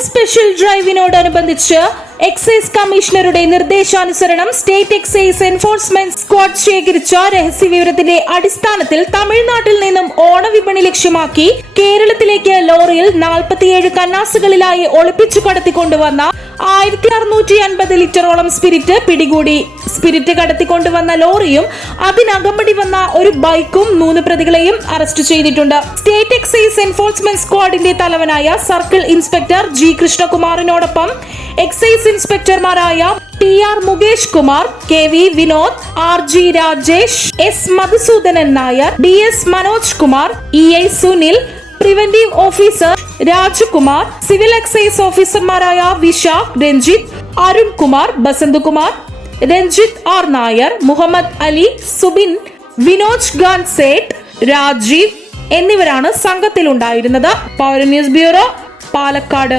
Special ഡ്രൈവിനോടനുബന്ധിച്ച് excise കമ്മീഷണറുടെ നിർദ്ദേശാനുസരണം state excise enforcement squad ശേഖരിച്ച രഹസ്യ വിവരത്തിന്റെ അടിസ്ഥാനത്തിൽ തമിഴ്നാട്ടിൽ നിന്നും ഓണവിപണി ലക്ഷ്യമാക്കി കേരളത്തിലേക്ക് ലോറിയിൽ നാൽപ്പത്തിയേഴ് കന്നാസുകളിലായി ഒളിപ്പിച്ചു കടത്തിക്കൊണ്ടുവന്ന ആയിരത്തി അറുന്നൂറ്റി അൻപത് ലിറ്ററോളം സ്പിരിറ്റ് പിടികൂടി സ്പിരിറ്റ് കടത്തിക്കൊണ്ടുവന്ന ലോറിയും അതിനകമ്പടി വന്ന ഒരു ബൈക്കും മൂന്ന് പ്രതികളെയും അറസ്റ്റ് ചെയ്തിട്ടുണ്ട്. സ്റ്റേറ്റ് എക്സൈസ് എൻഫോഴ്സ്മെന്റ് സ്ക്വാഡിന്റെ തലവനായ സർക്കിൾ ഇൻസ്പെക്ടർ ജി കൃഷ്ണകുമാറിനോടൊപ്പം excise ഇൻസ്പെക്ടർമാരായ T R Mukesh Kumar K V Vinod R G Rajesh S Madhusoodanan Nair D S Manoj Kumar E I Sunil preventive officer Rajkumar civil excise ഓഫീസർമാരായ Vishakh Ranjith Arun Kumar Basanthkumar Ranjith R Nair Muhammad Ali Subin Vinoj Khan Sait Rajeev എന്നിവരാണ് സംഘത്തിലുണ്ടായിരുന്നത്. Paura news bureau Palakkad.